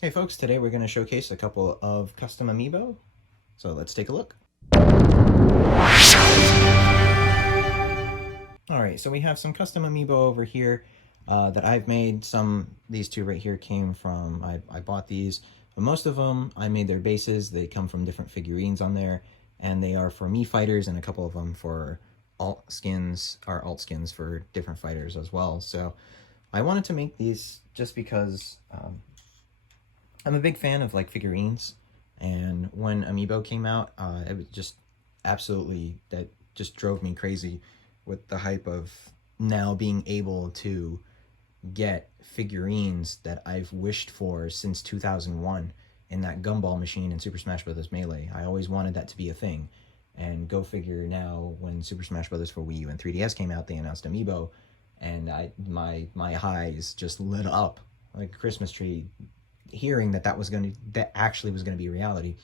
Hey folks, today we're going to showcase a couple of custom Amiibo, so let's take a look. Alright, so we have some custom Amiibo over here that I've made. These two right here came from, I bought these, but most of them I made their bases. They come from different figurines on there, and they are for Mii fighters, and a couple of them for alt skins for different fighters as well. So I wanted to make these just because I'm a big fan of like figurines, and when Amiibo came out, it was just absolutely, that just drove me crazy with the hype of now being able to get figurines that I've wished for since 2001 in that gumball machine in Super Smash Bros. Melee. I always wanted that to be a thing, and go figure, now when Super Smash Bros. For Wii U and 3DS came out, they announced Amiibo, and my eyes just lit up like a Christmas tree, hearing that actually was going to be reality.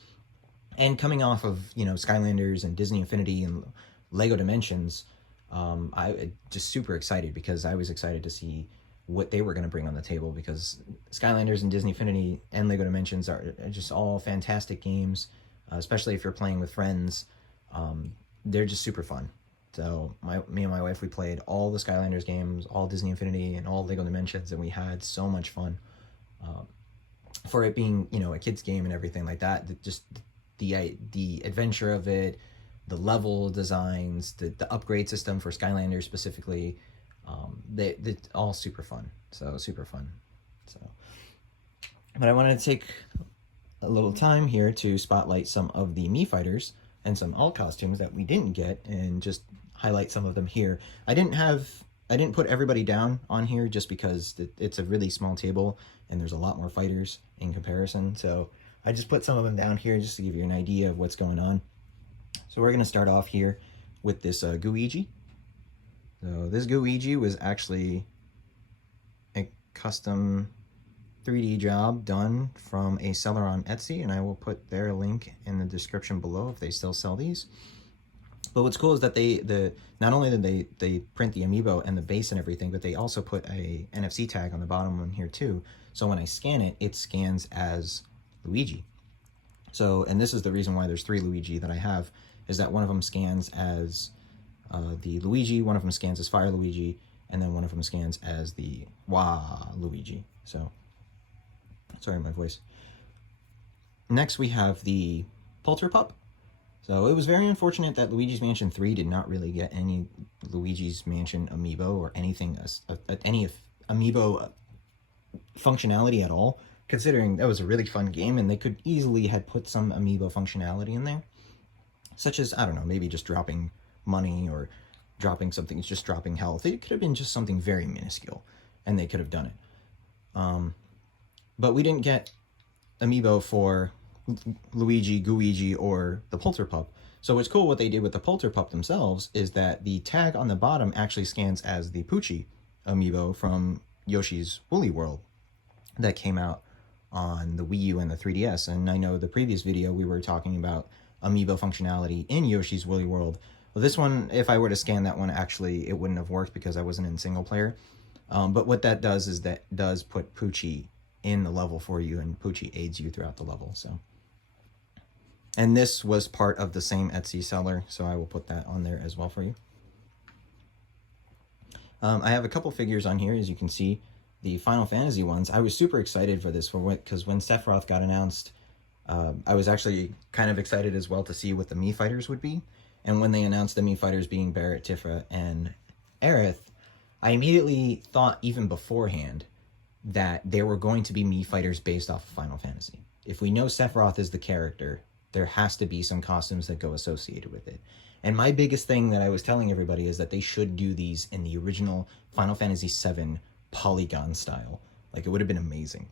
And coming off of, Skylanders and Disney Infinity and Lego Dimensions, I just super excited, because I was excited to see what they were going to bring on the table, because Skylanders and Disney Infinity and Lego Dimensions are just all fantastic games, especially if you're playing with friends. They're just super fun. So me and my wife, we played all the Skylanders games, all Disney Infinity, and all Lego Dimensions, and we had so much fun. For it being, a kid's game and everything like that, just the adventure of it, the level designs, the upgrade system for Skylanders specifically, they all super fun. So super fun. So, but I wanted to take a little time here to spotlight some of the Mii fighters and some alt costumes that we didn't get, and just highlight some of them here. I didn't put everybody down on here just because it's a really small table and there's a lot more fighters in comparison. So I just put some of them down here just to give you an idea of what's going on. So we're going to start off here with this Gooigi. So this Gooigi was actually a custom 3D job done from a seller on Etsy, and I will put their link in the description below if they still sell these. But what's cool is that not only did they print the Amiibo and the base and everything, but they also put a NFC tag on the bottom one here too. So when I scan it, it scans as Luigi. So, and this is the reason why there's 3 Luigi that I have, is that one of them scans as the Luigi, one of them scans as Fire Luigi, and then one of them scans as the Wah Luigi. So, sorry, my voice. Next, we have the Polterpup. So it was very unfortunate that Luigi's Mansion 3 did not really get any Luigi's Mansion Amiibo or anything, any Amiibo functionality at all, considering that was a really fun game and they could easily have put some Amiibo functionality in there, such as, I don't know, maybe just dropping money or dropping something, just dropping health. It could have been just something very minuscule, and they could have done it. But we didn't get Amiibo for Luigi, Gooigi, or the Polterpup. So what's cool, what they did with the Polterpup themselves, is that the tag on the bottom actually scans as the Poochie Amiibo from Yoshi's Woolly World that came out on the Wii U and the 3DS. And I know the previous video we were talking about Amiibo functionality in Yoshi's Woolly World. Well, this one, if I were to scan that one, actually it wouldn't have worked because I wasn't in single player. But what that does is that does put Poochie in the level for you, and Poochie aids you throughout the level. So, and this was part of the same Etsy seller, so I will put that on there as well for you. I have a couple figures on here, as you can see, the Final Fantasy ones. I was super excited for this, because when Sephiroth got announced, I was actually kind of excited as well to see what the Mii fighters would be. And when they announced the Mii fighters being Barret, Tifa, and Aerith, I immediately thought, even beforehand, that there were going to be Mii fighters based off of Final Fantasy. If we know Sephiroth is the character, there has to be some costumes that go associated with it. And my biggest thing that I was telling everybody is that they should do these in the original Final Fantasy VII polygon style. Like, it would have been amazing.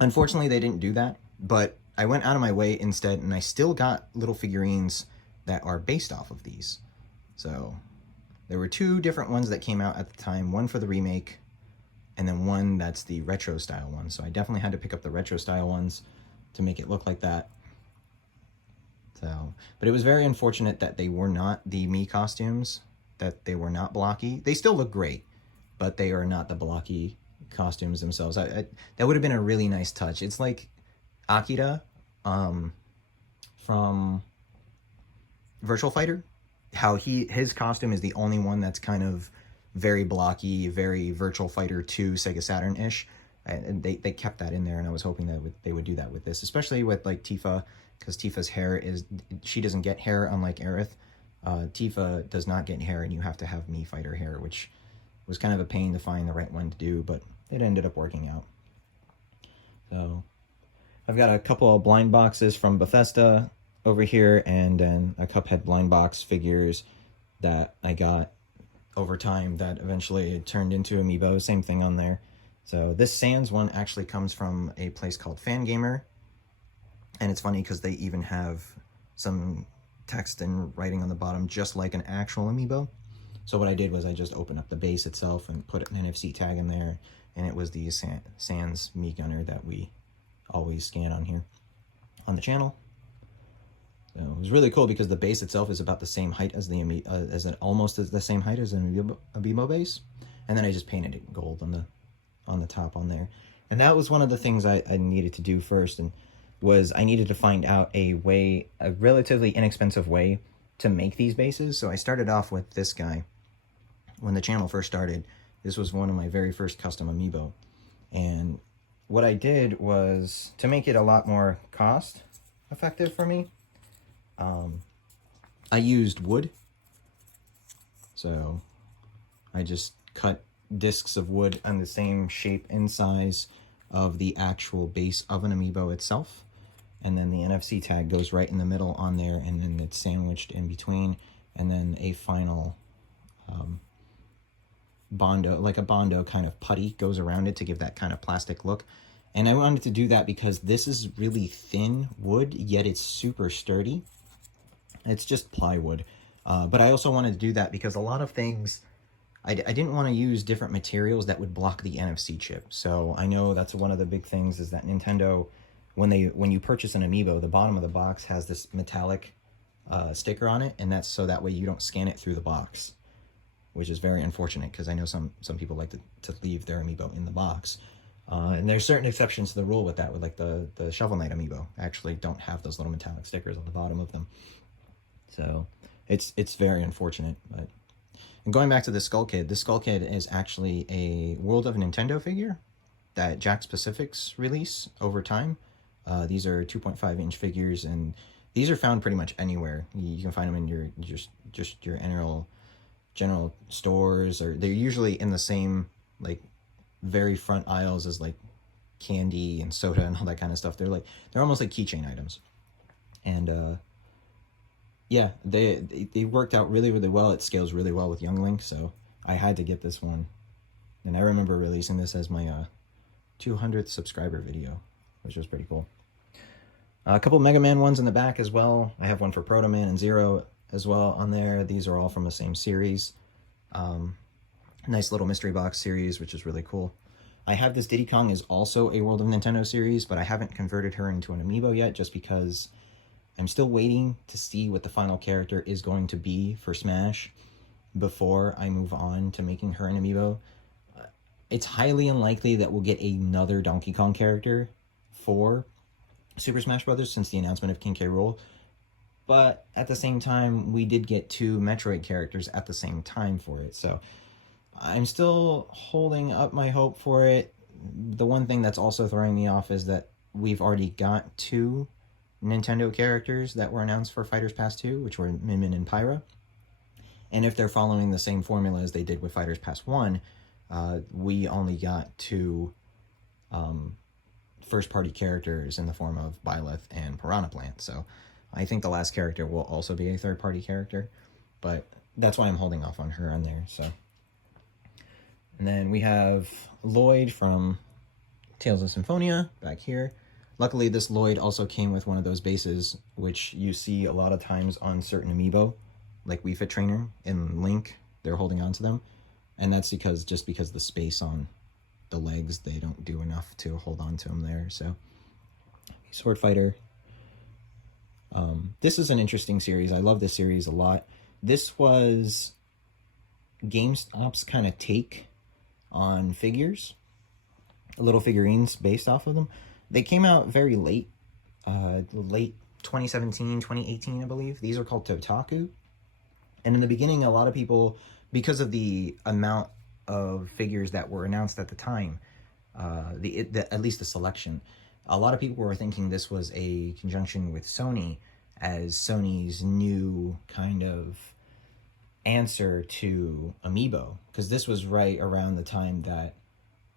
Unfortunately, they didn't do that, but I went out of my way instead, and I still got little figurines that are based off of these. So there were 2 different ones that came out at the time, one for the remake, and then one that's the retro style one. So I definitely had to pick up the retro style ones to make it look like that. So, but it was very unfortunate that they were not the Mii costumes, that they were not blocky. They still look great, but they are not the blocky costumes themselves. That would have been a really nice touch. It's like Akira from Virtual Fighter. How his costume is the only one that's kind of very blocky, very Virtual Fighter 2 Sega Saturn-ish. And they kept that in there, and I was hoping that they would do that with this, especially with like Tifa, because Tifa's hair she doesn't get hair unlike Aerith. Tifa does not get hair, and you have to have Mii Fighter hair, which was kind of a pain to find the right one to do, but it ended up working out. So I've got a couple of blind boxes from Bethesda over here, and then a Cuphead blind box figures that I got over time that eventually turned into Amiibo. Same thing on there. So this Sans one actually comes from a place called Fangamer, and it's funny because they even have some text and writing on the bottom just like an actual Amiibo. So what I did was I just opened up the base itself and put an NFC tag in there, and it was the Sans Mii Gunner that we always scan on here on the channel. So it was really cool because the base itself is about the same height as almost the same height as an Amiibo base, and then I just painted it gold on the top on there. And that was one of the things I needed to do first, and was I needed to find out a relatively inexpensive way to make these bases. So I started off with this guy. When the channel first started, this was one of my very first custom Amiibo. And what I did was, to make it a lot more cost effective for me, I used wood. So I just cut discs of wood on the same shape and size of the actual base of an Amiibo itself, and then the NFC tag goes right in the middle on there, and then it's sandwiched in between, and then a final Bondo, like a Bondo kind of putty, goes around it to give that kind of plastic look. And I wanted to do that because this is really thin wood, yet it's super sturdy. It's just plywood. But I also wanted to do that because a lot of things, I didn't want to use different materials that would block the NFC chip. So I know that's one of the big things, is that Nintendo, when you purchase an Amiibo, the bottom of the box has this metallic sticker on it, and that's so that way you don't scan it through the box, which is very unfortunate because I know some people like to leave their Amiibo in the box. And there's certain exceptions to the rule with that, with like the Shovel Knight Amiibo actually don't have those little metallic stickers on the bottom of them. So it's very unfortunate. But and going back to the Skull Kid, this Skull Kid is actually a World of Nintendo figure that Jakks Pacific's release over time. These are 2.5-inch figures, and these are found pretty much anywhere. You can find them in your general stores, or they're usually in the same like very front aisles as like candy and soda and all that kind of stuff. They're almost like keychain items. And yeah, they worked out really, really well. It scales really well with Youngling, so I had to get this one. And I remember releasing this as my 200th subscriber video, which was pretty cool. A couple Mega Man ones in the back as well. I have one for Proto Man and Zero as well on there. These are all from the same series. Nice little mystery box series, which is really cool. I have this Diddy Kong is also a World of Nintendo series, but I haven't converted her into an Amiibo yet, just because I'm still waiting to see what the final character is going to be for Smash before I move on to making her an Amiibo. It's highly unlikely that we'll get another Donkey Kong character for Super Smash Bros. Since the announcement of King K. Rool. But at the same time, we did get 2 Metroid characters at the same time for it. So I'm still holding up my hope for it. The one thing that's also throwing me off is that we've already got 2 Nintendo characters that were announced for Fighters Pass 2, which were Min Min and Pyra. And if they're following the same formula as they did with Fighters Pass 1, we only got 2 first-party characters in the form of Byleth and Piranha Plant. So I think the last character will also be a third-party character, but that's why I'm holding off on her on there. So, and then we have Lloyd from Tales of Symphonia back here. Luckily, this Lloyd also came with one of those bases, which you see a lot of times on certain Amiibo, like Wii Fit Trainer and Link. They're holding on to them, and that's because the space on the legs, they don't do enough to hold on to them there. So, Sword Fighter. This is an interesting series. I love this series a lot. This was GameStop's kind of take on figures. little figurines based off of them. They came out very late, late 2017, 2018, I believe. These are called Totaku. And in the beginning, a lot of people, because of the amount of figures that were announced at the time, at least the selection, a lot of people were thinking this was a conjunction with Sony, as Sony's new kind of answer to Amiibo, because this was right around the time that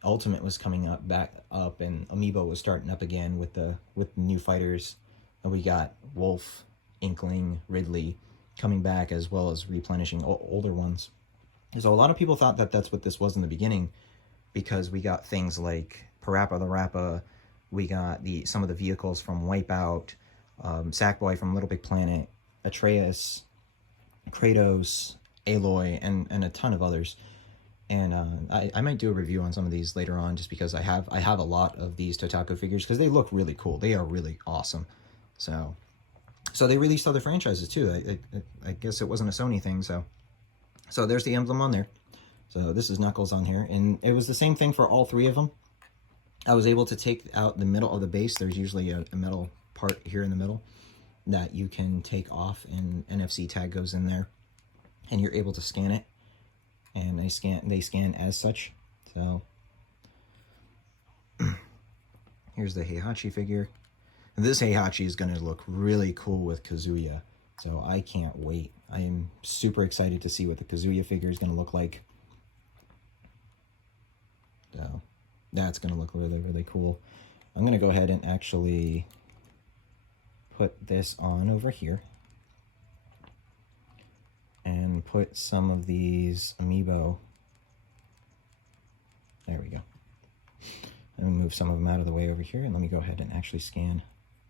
Ultimate was coming back up, and Amiibo was starting up again with new fighters. And we got Wolf, Inkling, Ridley coming back, as well as replenishing older ones. So a lot of people thought that that's what this was in the beginning, because we got things like Parappa the Rappa, we got some of the vehicles from Wipeout, Sackboy from Little Big Planet, Atreus, Kratos, Aloy, and a ton of others. And I might do a review on some of these later on, just because I have a lot of these Totaku figures, because they look really cool. They are really awesome. So they released other franchises too. I guess it wasn't a Sony thing. So there's the emblem on there. So this is Knuckles on here, and it was the same thing for all three of them. I was able to take out the middle of the base. There's usually a metal part here in the middle that you can take off, and NFC tag goes in there, and you're able to scan it, and they scan as such. So here's the Heihachi figure. And this Heihachi is going to look really cool with Kazuya, so I can't wait. I am super excited to see what the Kazuya figure is going to look like. So that's going to look really, really cool. I'm going to go ahead and actually put this on over here and put some of these Amiibo. There we go. Let me move some of them out of the way over here, and let me go ahead and actually scan.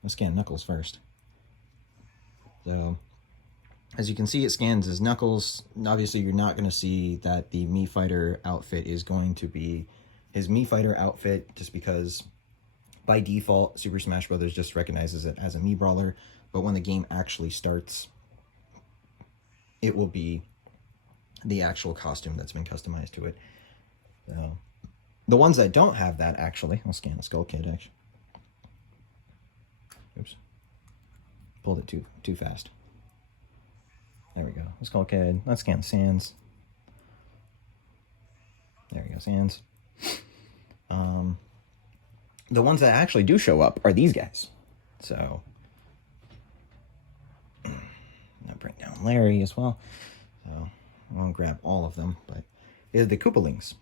I'll scan Knuckles first. So as you can see, it scans as Knuckles. Obviously, you're not going to see that the Mii Fighter outfit is going to be his Mii Fighter outfit, just because by default, Super Smash Bros. Just recognizes it as a Mii Brawler. But when the game actually starts, it will be the actual costume that's been customized to it. So the ones that don't have that, actually, I'll scan the Skull Kid, actually. Oops. Pulled it too fast. There we go. The Skull Kid. Let's scan Sans. There we go, Sans. The ones that actually do show up are these guys. So I'll bring down Larry as well. So I won't grab all of them, but it's the Koopalings.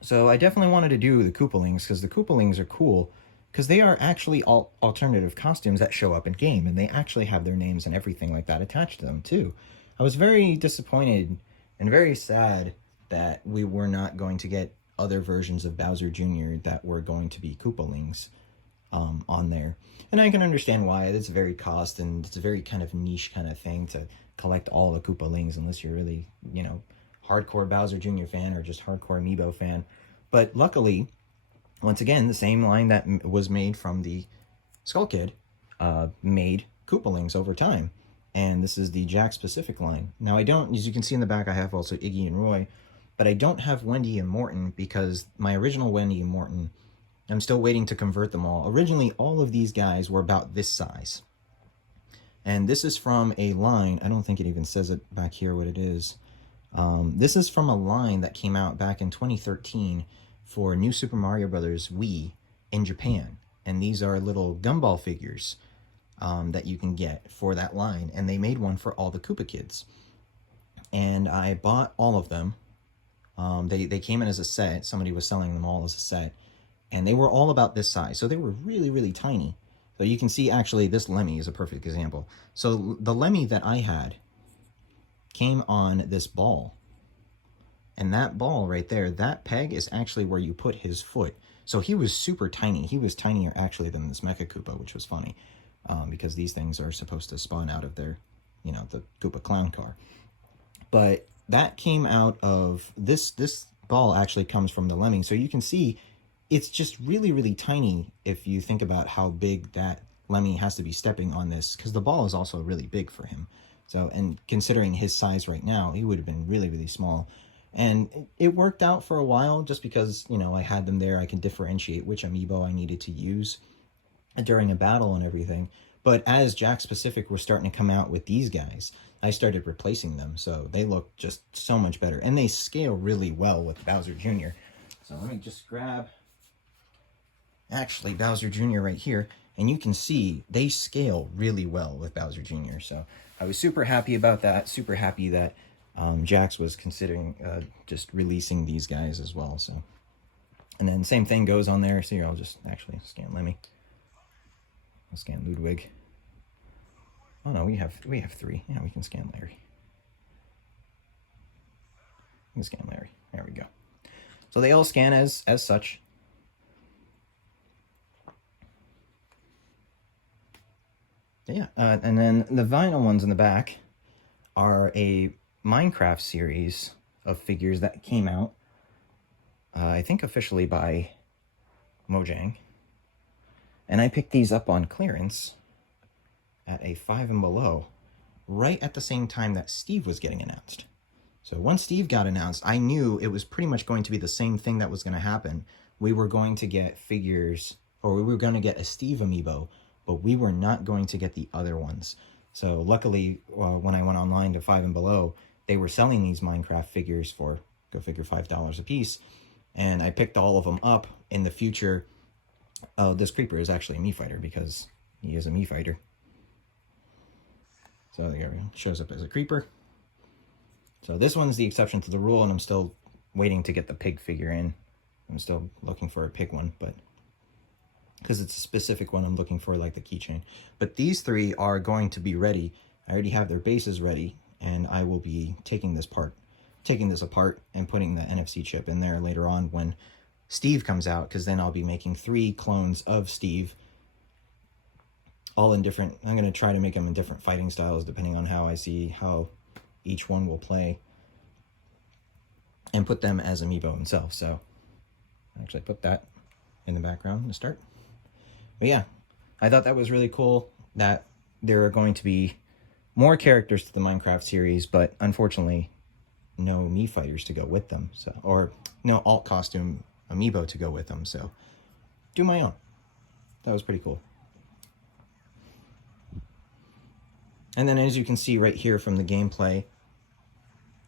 So I definitely wanted to do the Koopalings, because the Koopalings are cool, because they are actually alternative costumes that show up in game, and they actually have their names and everything like that attached to them too. I was very disappointed and very sad that we were not going to get other versions of Bowser Jr. that were going to be Koopalings on there. And I can understand why. It's very cost, and it's a very kind of niche kind of thing to collect all the Koopalings, unless you're really, hardcore Bowser Jr. fan or just hardcore Amiibo fan. But luckily, once again, the same line that was made from the Skull Kid made Koopalings over time. And this is the Jack specific line. Now I don't, as you can see in the back, I have also Iggy and Roy, but I don't have Wendy and Morton, because my original Wendy and Morton, I'm still waiting to convert them all. Originally, all of these guys were about this size. And this is from a line, I don't think it even says it back here what it is. This is from a line that came out back in 2013 for New Super Mario Bros. Wii in Japan. And these are little gumball figures that you can get for that line. And they made one for all the Koopa kids. And I bought all of them. They came in as a set. Somebody was selling them all as a set. And they were all about this size. So they were really, really tiny. So you can see, actually, this Lemmy is a perfect example. So the Lemmy that I had came on this ball. And that ball right there, that peg is actually where you put his foot. So he was super tiny. He was tinier, actually, than this Mecha Koopa, which was funny. Because these things are supposed to spawn out of their, the Koopa clown car. But that came out of, this ball actually comes from the Lemmy. So you can see it's just really, really tiny if you think about how big that Lemmy has to be stepping on this, because the ball is also really big for him. So, and considering his size right now, he would have been really, really small. And it worked out for a while just because, you know, I had them there. I can differentiate which amiibo I needed to use during a battle and everything. But as Jack Specific was starting to come out with these guys, I started replacing them. So they look just so much better. And they scale really well with Bowser Jr. So let me just grab, actually, Bowser Jr. right here. And you can see they scale really well with Bowser Jr. So I was super happy about that. Super happy that Jax was considering just releasing these guys as well. So, and then same thing goes on there. So here, I'll just actually scan Lemmy. I'll scan Ludwig. Oh no, we have 3. Yeah, we can scan Larry. We can scan Larry. There we go. So they all scan as such. Yeah, and then the vinyl ones in the back are a Minecraft series of figures that came out, I think officially by Mojang. And I picked these up on clearance at a 5 and below, right at the same time that Steve was getting announced. So once Steve got announced, I knew it was pretty much going to be the same thing that was going to happen. We were going to get figures, or we were going to get a Steve amiibo, but we were not going to get the other ones. So luckily, when I went online to 5 and below, they were selling these Minecraft figures for, go figure, $5 a piece. And I picked all of them up. In the future, this creeper is actually a Mii fighter because he is a Mii fighter. So there we go. Shows up as a creeper. So this one's the exception to the rule, and I'm still waiting to get the pig figure in. I'm still looking for a pig one, but because it's a specific one I'm looking for, like the keychain. But these 3 are going to be ready. I already have their bases ready, and I will be taking this apart and putting the NFC chip in there later on when Steve comes out, because then I'll be making 3 clones of Steve, all in different, I'm going to try to make them in different fighting styles depending on how I see how each one will play, and put them as Amiibo himself. So actually put that in the background to start. But yeah, I thought that was really cool that there are going to be more characters to the Minecraft series, but unfortunately no Mii fighters to go with them, so, or no alt costume Amiibo to go with them, so do my own. That was pretty cool. And then as you can see right here from the gameplay,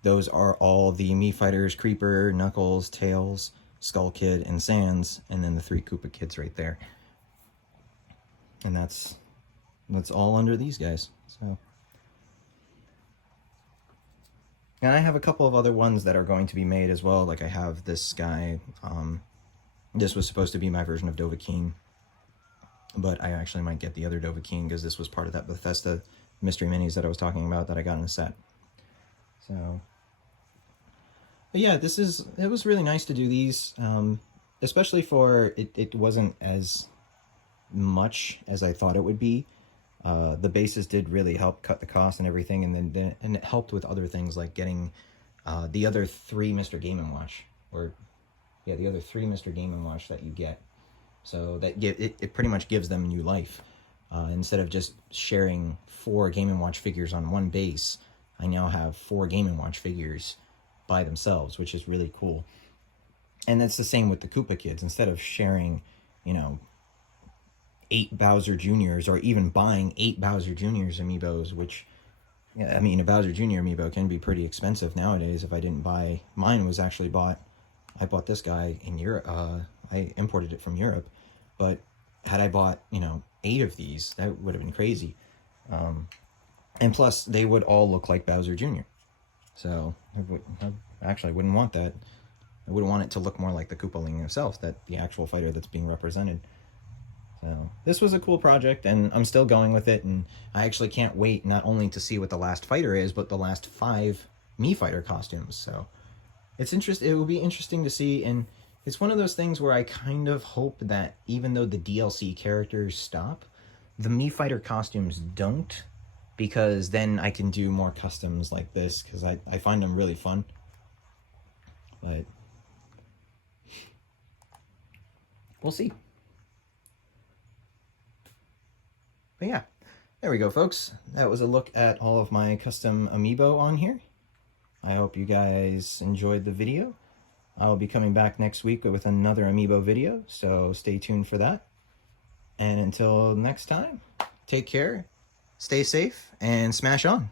those are all the Mii fighters: Creeper, Knuckles, Tails, Skull Kid, and Sans, and then the 3 Koopa kids right there. And that's all under these guys. So, and I have a couple of other ones that are going to be made as well. Like I have this guy. This was supposed to be my version of Dovahkiin, but I actually might get the other Dovahkiin because this was part of that Bethesda mystery minis that I was talking about that I got in a set. So, but yeah, it was really nice to do these, especially for it wasn't as much as I thought it would be. The bases did really help cut the cost and everything, and then it helped with other things like getting the other 3 Mr. Game & Watch, or yeah, the other 3 Mr. Game & Watch that you get. So that it pretty much gives them new life. Instead of just sharing 4 Game & Watch figures on one base, I now have 4 Game & Watch figures by themselves, which is really cool. And that's the same with the Koopa kids. Instead of sharing, you know, 8 Bowser Juniors, or even buying 8 Bowser Juniors amiibos, which, yeah, I mean, a Bowser Junior amiibo can be pretty expensive nowadays. If I didn't buy, mine was actually bought, I bought this guy in Europe, I imported it from Europe, but had I bought, you know, 8 of these, that would have been crazy. And plus, they would all look like Bowser Jr. So, I actually wouldn't want that. I would want it to look more like the Koopaling himself, the actual fighter that's being represented. So, this was a cool project, and I'm still going with it, and I actually can't wait not only to see what the last fighter is, but the last 5 Mii fighter costumes. So, it will be interesting to see, and it's one of those things where I kind of hope that even though the DLC characters stop, the Mii fighter costumes don't, because then I can do more customs like this, because I find them really fun. But we'll see. But yeah, there we go, folks. That was a look at all of my custom Amiibo on here. I hope you guys enjoyed the video. I'll be coming back next week with another Amiibo video, so stay tuned for that. And until next time, take care, stay safe, and smash on!